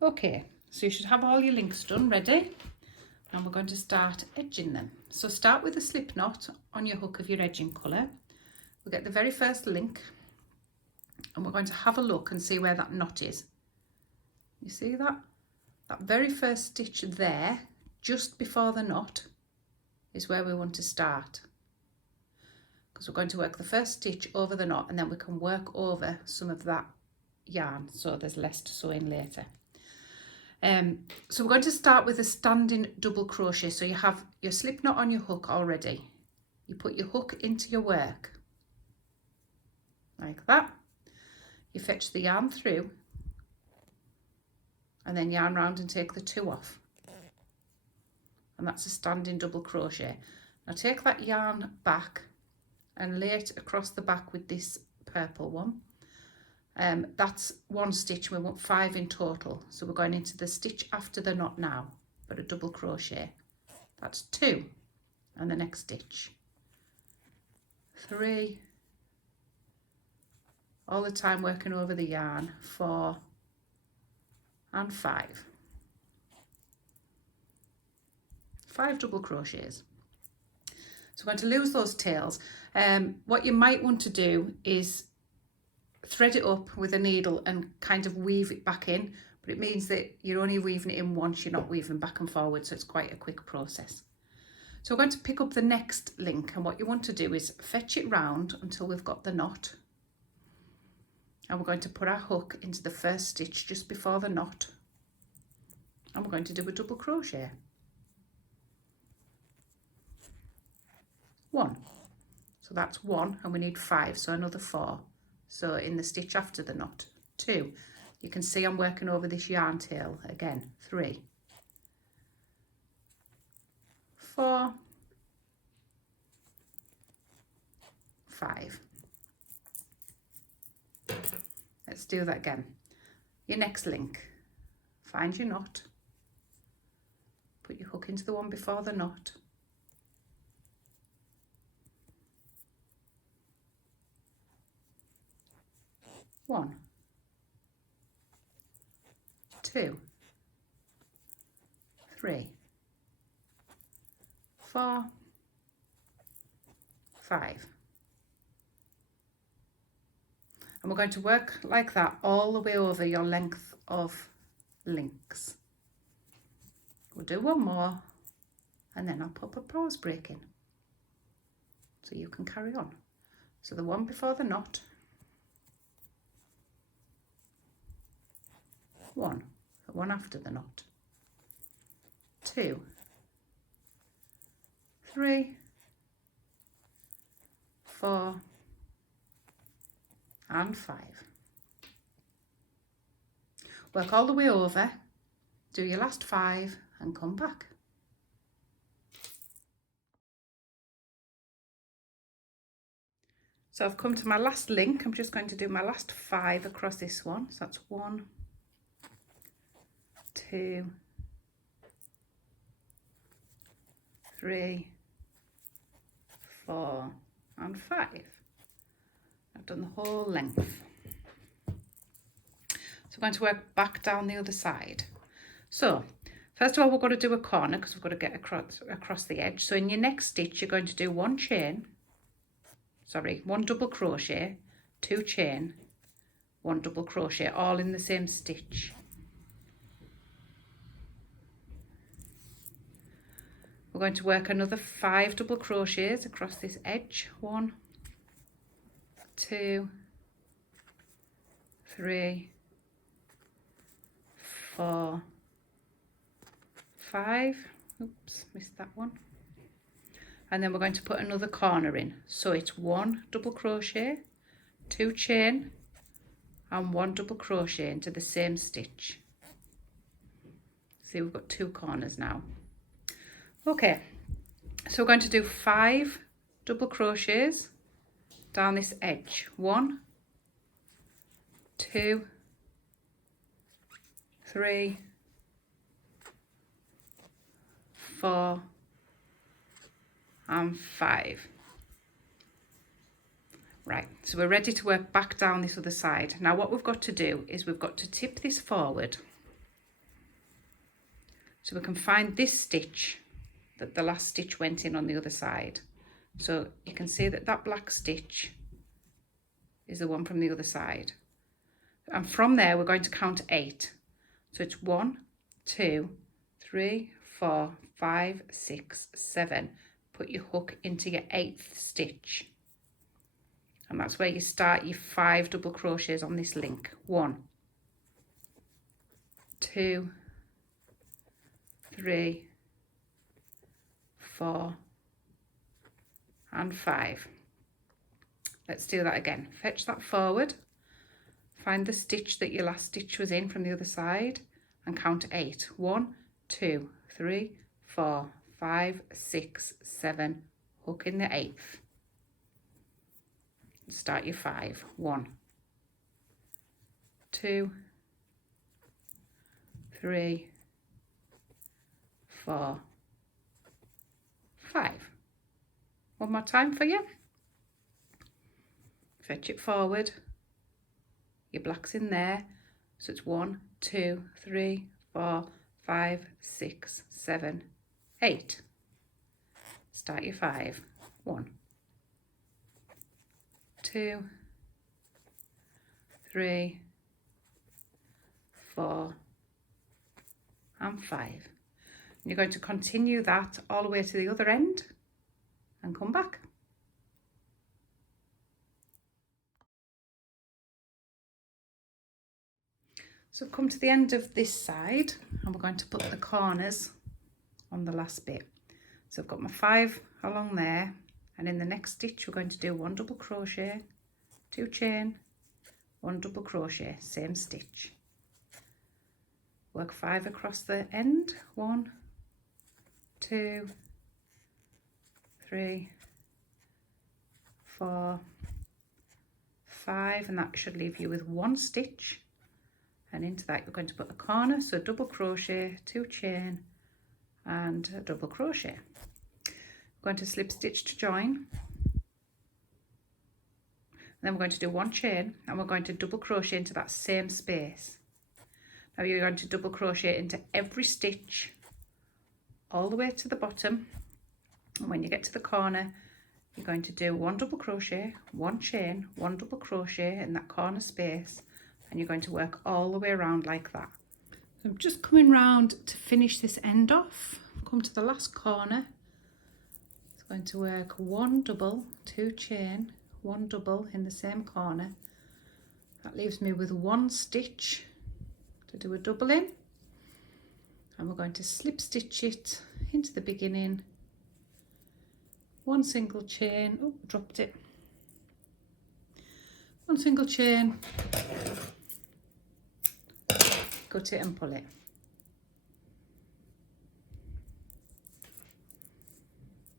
Okay, so you should have all your links done ready, and we're going to start edging them. So start with a slip knot on your hook of your edging colour. We'll get the very first link and we're going to have a look and see where that knot is. You see that? That very first stitch there, just before the knot, is where we want to start. Because we're going to work the first stitch over the knot and then we can work over some of that yarn so there's less to sew in later. So we're going to start with a standing double crochet. So you have your slip knot on your hook already. You put your hook into your work like that. You fetch the yarn through and then yarn round and take the 2 off, and that's a standing double crochet. Now take that yarn back and lay it across the back with this purple one. That's 1 stitch. We want 5 in total, so we're going into the stitch after the knot now, but a double crochet. That's 2, and the next stitch 3, all the time working over the yarn, 4 and 5 double crochets. So we're going to lose those tails. What you might want to do is thread it up with a needle and kind of weave it back in, but it means that you're only weaving it in once, you're not weaving back and forward, so it's quite a quick process. So we're going to pick up the next link, and what you want to do is fetch it round until we've got the knot, and we're going to put our hook into the first stitch just before the knot, and we're going to do a double crochet. 1, so that's 1, and we need 5, so another 4. So in the stitch after the knot, 2. You can see I'm working over this yarn tail again, 3, 4, 5. Let's do that again. Your next link, find your knot, put your hook into the one before the knot, 1, 2, 3, 4, 5. And we're going to work like that all the way over your length of links. We'll do one more and then I'll pop a pause break in so you can carry on. So the one before the knot, 1, the one after the knot, 2, 3, 4 and 5. Work all the way over, do your last 5 and come back. So I've come to my last link. I'm just going to do my last 5 across this one. So that's 1, 2, 3, 4 and 5. I've done the whole length. So we're going to work back down the other side. So first of all, we're going to do a corner because we've got to get across the edge. So in your next stitch, you're going to do 1 double crochet, 2 chain, 1 double crochet, all in the same stitch. We're going to work another 5 double crochets across this edge. 1, 2, 3, 4, 5. Oops, missed that one. And then we're going to put another corner in. So it's 1 double crochet, 2 chain and 1 double crochet into the same stitch. See, we've got 2 corners now. Okay, so we're going to do 5 double crochets down this edge. 1, 2, 3, 4 and 5. Right, so we're ready to work back down this other side. Now what we've got to do is we've got to tip this forward so we can find this stitch that the last stitch went in on the other side. So you can see that that black stitch is the one from the other side. And from there, we're going to count 8. So it's 1, 2, 3, 4, 5, 6, 7. Put your hook into your 8th stitch. And that's where you start your 5 double crochets on this link. 1, 2, 3, 4, and 5. Let's do that again. Fetch that forward, find the stitch that your last stitch was in from the other side, and count 8. 1, 2, 3, 4, 5, 6, 7. Hook in the 8th. Start your 5. 1, 2, 3, 4, 5. One more time for you. Fetch it forward. Your black's in there. So it's 1, 2, 3, 4, 5, 6, 7, 8. Start your 5. 1, 2, 3, 4, and 5. And you're going to continue that all the way to the other end and come back. So come to the end of this side and we're going to put the corners on the last bit. So I've got my 5 along there, and in the next stitch we're going to do 1 double crochet, 2 chain, 1 double crochet, same stitch. Work 5 across the end. 1, 2, 3, 4, 5, and that should leave you with 1 stitch. And into that you're going to put a corner, so double crochet, 2 chain, and a double crochet. We're going to slip stitch to join. Then we're going to do 1 chain, and we're going to double crochet into that same space. Now you're going to double crochet into every stitch all the way to the bottom, and when you get to the corner you're going to do 1 double crochet, 1 chain, 1 double crochet in that corner space, and you're going to work all the way around like that. So I'm just coming round to finish this end off. Come to the last corner. It's going to work 1 double, 2 chain, 1 double in the same corner. That leaves me with 1 stitch to do a double in, and we're going to slip stitch it into the beginning, 1 single chain, oh, dropped it, 1 single chain, cut it and pull it.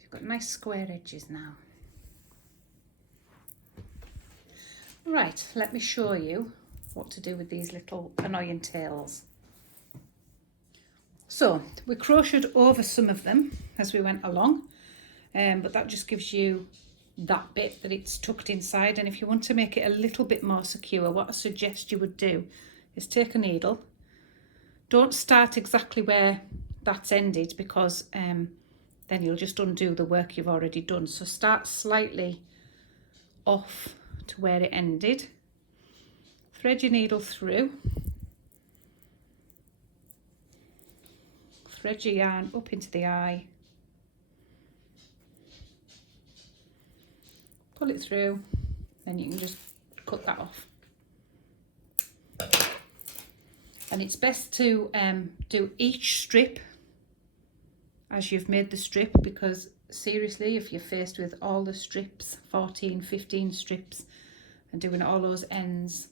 You've got nice square edges now. Right, let me show you what to do with these little annoying tails. So we crocheted over some of them as we went along, but that just gives you that bit that it's tucked inside. And if you want to make it a little bit more secure, what I suggest you would do is take a needle. Don't start exactly where that's ended, because then you'll just undo the work you've already done. So start slightly off to where it ended. Thread your needle through. Thread your yarn up into the eye. Pull it through, then you can just cut that off. And it's best to do each strip as you've made the strip, because seriously, if you're faced with all the strips, 14, 15 strips, and doing all those ends,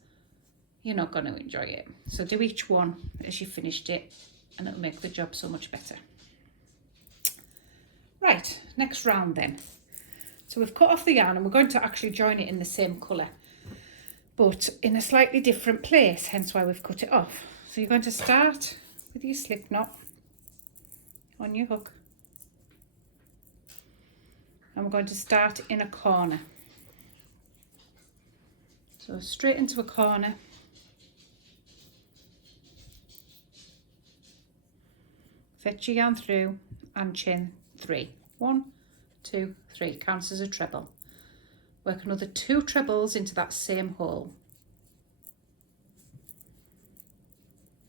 you're not going to enjoy it. So do each one as you finished it, and it'll make the job so much better. Right, next round then. So we've cut off the yarn and we're going to actually join it in the same colour, but in a slightly different place, hence why we've cut it off. So you're going to start with your slip knot on your hook, and we're going to start in a corner. So straight into a corner, fetch your yarn through and chain 3. 1, 2, 3, counts as a treble. Work another 2 trebles into that same hole.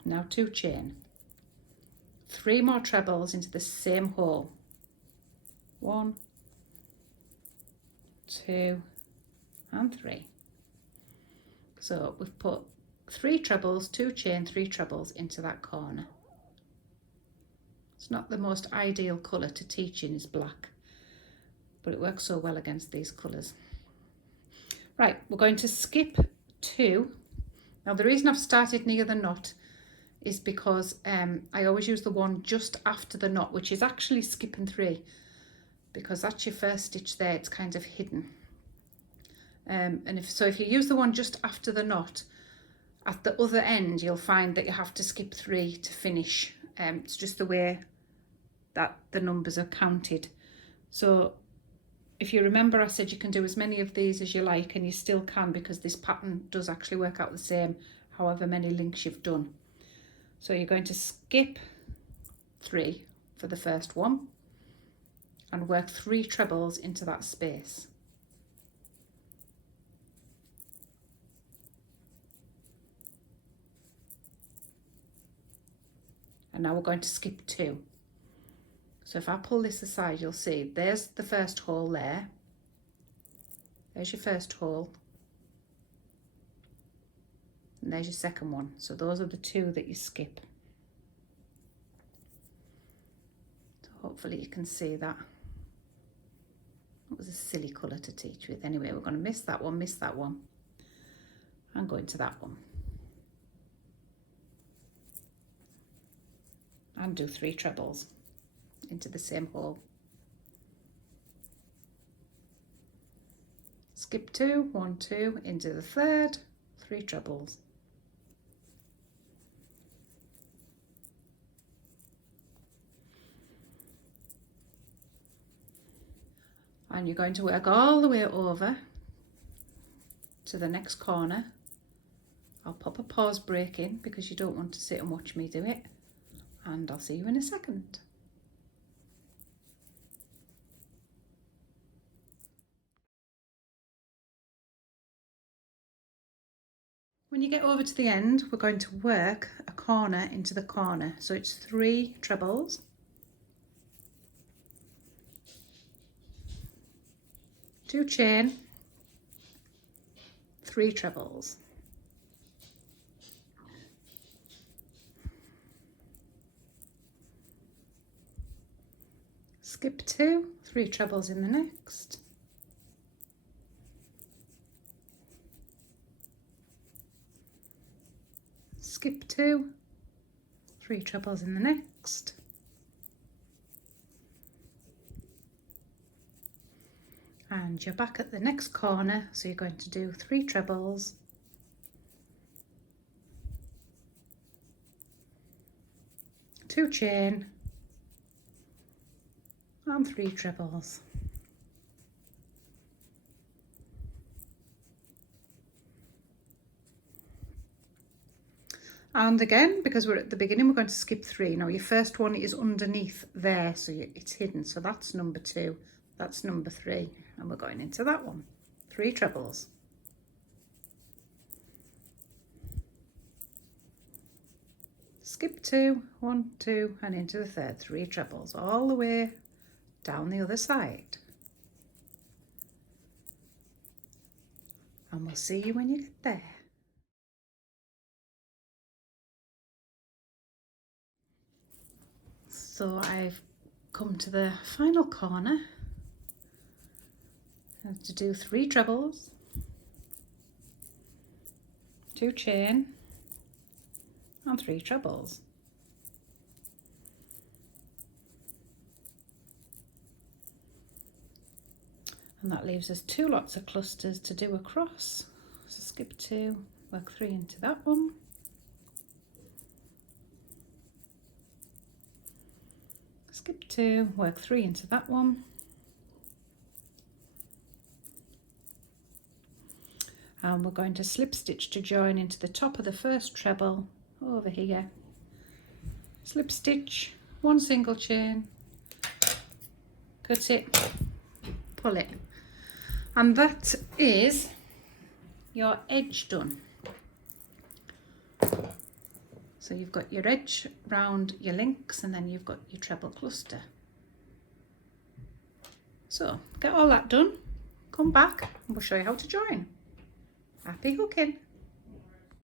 Now 2 chain. 3 more trebles into the same hole. 1, 2 and 3. So we've put 3 trebles, 2 chain, 3 trebles into that corner. It's not the most ideal colour to teach in, is black, but it works so well against these colours. Right, we're going to skip 2. Now the reason I've started near the knot is because I always use the one just after the knot, which is actually skipping 3, because that's your first stitch there, it's kind of hidden. And if you use the one just after the knot, at the other end you'll find that you have to skip 3 to finish. It's just the way that the numbers are counted. So if you remember, I said you can do as many of these as you like, and you still can, because this pattern does actually work out the same however many links you've done. So you're going to skip 3 for the first one and work 3 trebles into that space. And now we're going to skip 2. So if I pull this aside, you'll see there's the first hole there. There's your first hole. And there's your second one. So those are the 2 that you skip. So hopefully you can see that. It was a silly colour to teach with. Anyway, we're going to miss that one, and go into that one. And do 3 trebles into the same hole. Skip 2, 1, 2, into the third, 3 trebles. And you're going to work all the way over to the next corner. I'll pop a pause break in because you don't want to sit and watch me do it. And I'll see you in a second. When you get over to the end, we're going to work a corner into the corner. So it's 3 trebles, 2 chain, 3 trebles. Skip 2, 3 trebles in the next. Skip 2, 3 trebles in the next. And you're back at the next corner, so you're going to do 3 trebles, 2 chain, and 3 trebles. And again, because we're at the beginning, we're going to skip 3. Now your first one is underneath there, so it's hidden. So that's number 2, that's number 3, and we're going into that one. 3 trebles. Skip 2, 1, 2, and into the third, 3 trebles, all the way down the other side. And we'll see you when you get there. So I've come to the final corner. I have to do 3 trebles, 2 chain, and 3 trebles. And that leaves us 2 lots of clusters to do across. So skip 2, work 3 into that one. Skip 2, work 3 into that one. And we're going to slip stitch to join into the top of the first treble over here. Slip stitch, 1 single chain, cut it, pull it, and that is your edge done. So you've got your edge round your links, and then you've got your treble cluster. So get all that done, come back and we'll show you how to join. Happy hooking!